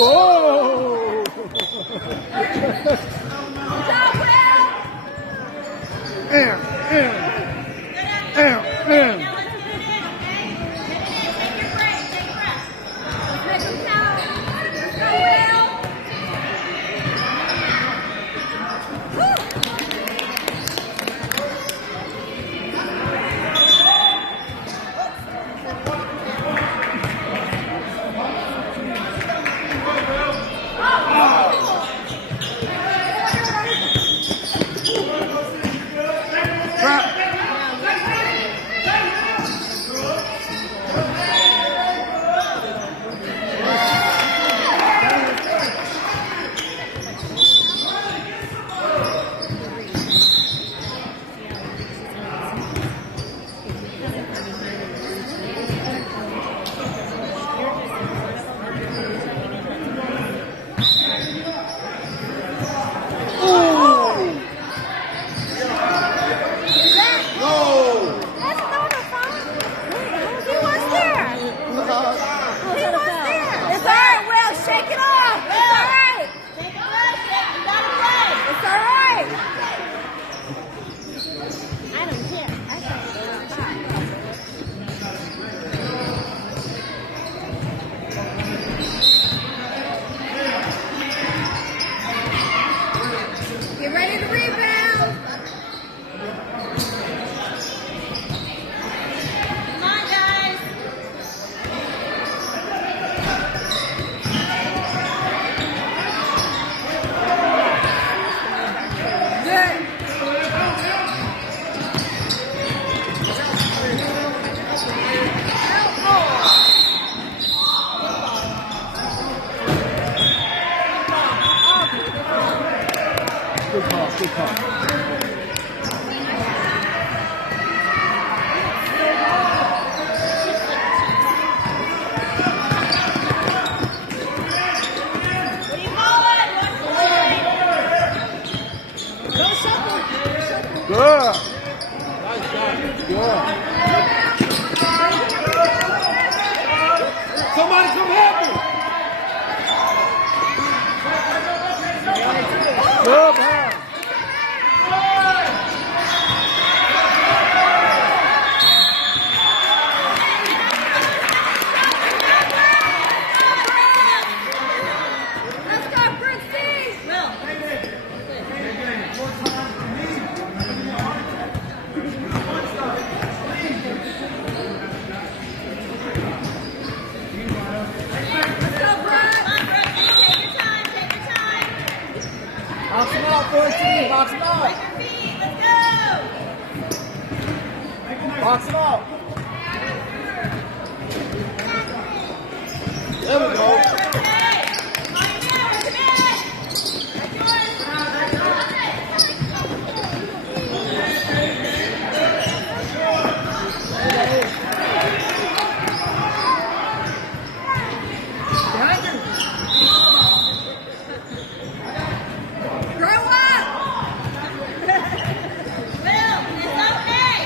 Whoa! Get ready to rebound. Come on, guys. Good. Good call, good call. Good. Good. Somebody come help me. Good pass. Let's go, Brooksy. Will. Box him out, first team. Box him out. Box him out. There we go. Will, it's okay.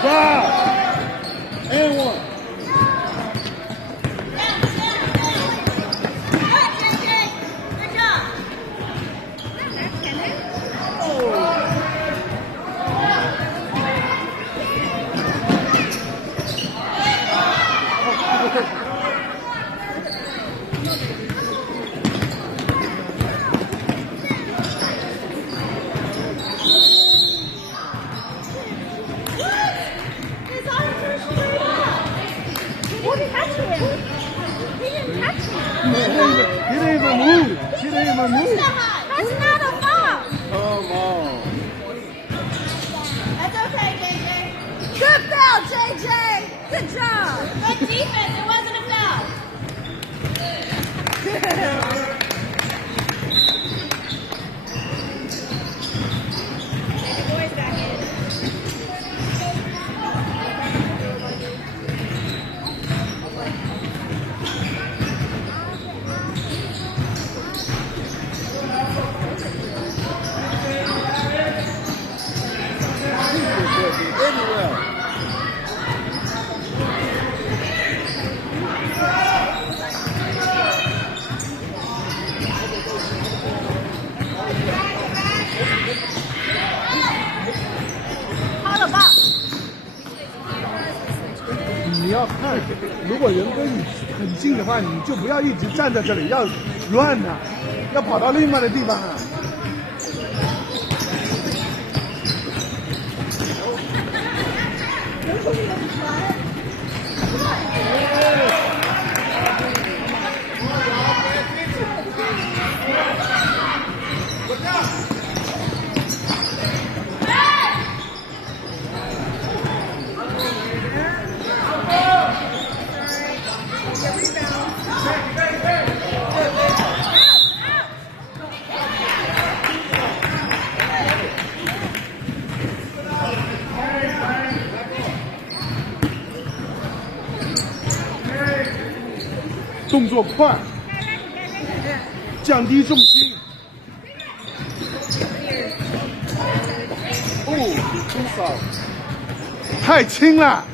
Drive. And one. Good job. His arms are straight up. He didn't touch him. He didn't touch him. He didn't even move. He didn't even move. That's not a foul. Come on. That's okay, JJ. Good foul, JJ. Good job. Good defense. It wasn't a foul. Baby boy's back in. Everywhere. Call a ball. 你要看，如果人跟你很近的话，你就不要一直站在这里，要乱啊，要跑到另外的地方啊。动作快，降低重心。哦，真少，太轻了。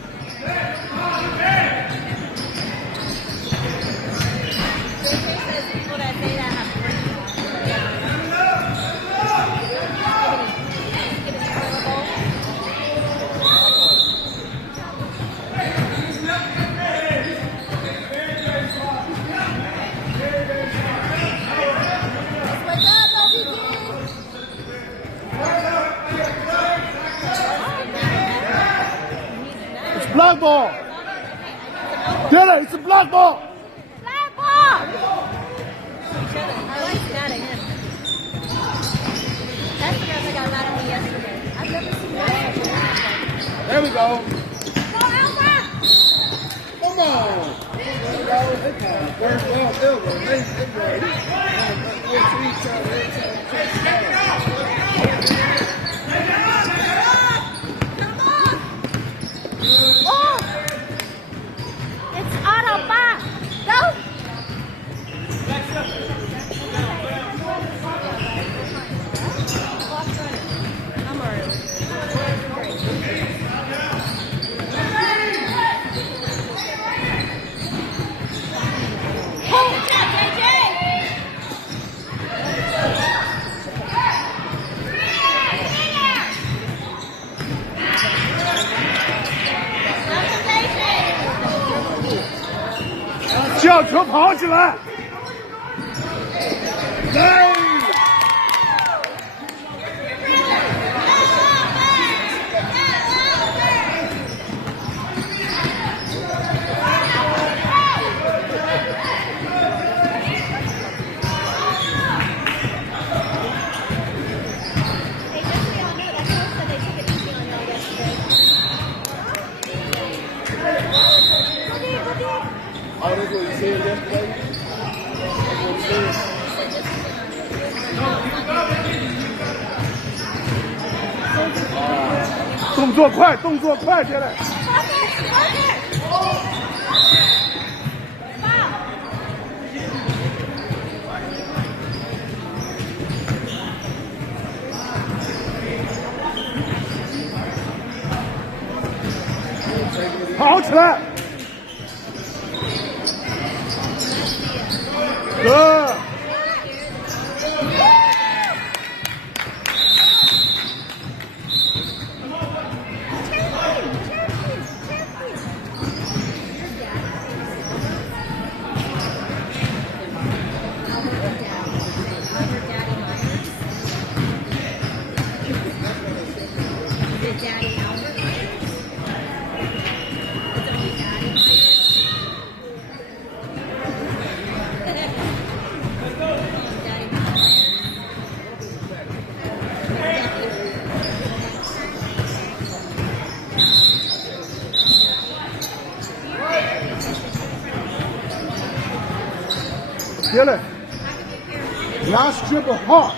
Block ball. Taylor, it's a block ball. Flat ball. I like that at him. That's the guy got mad at me yesterday. I've never seen that. There we go. Go, Alpha. Come on. There we go. They call it first ball field goal. They Oh! It's out of box. Go! I'm alright. Hold that, JJ! 叫球跑起来！来！Oh, that's what you said yesterday? That's what you said? 动作快，动作快点来！ Good. Good. Daddy Albert Myers? It's only Daddy Myers? Daddy Myers? Kill it. Last dribble hard.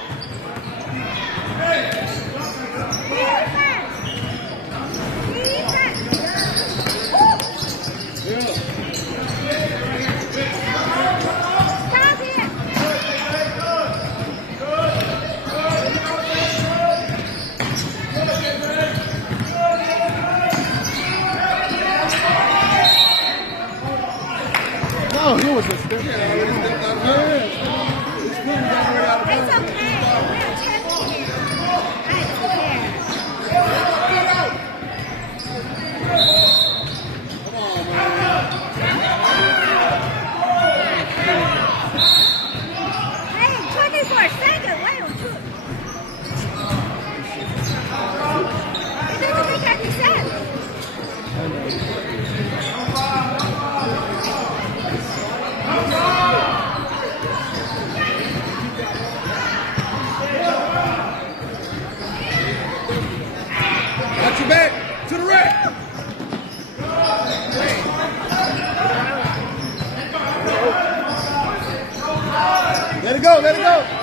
No, he was a step. It's okay. We're testing it. I don't care. Hey, 24 seconds. Why don't you? It doesn't make any sense. Got your back to the right. Let it go, let it go.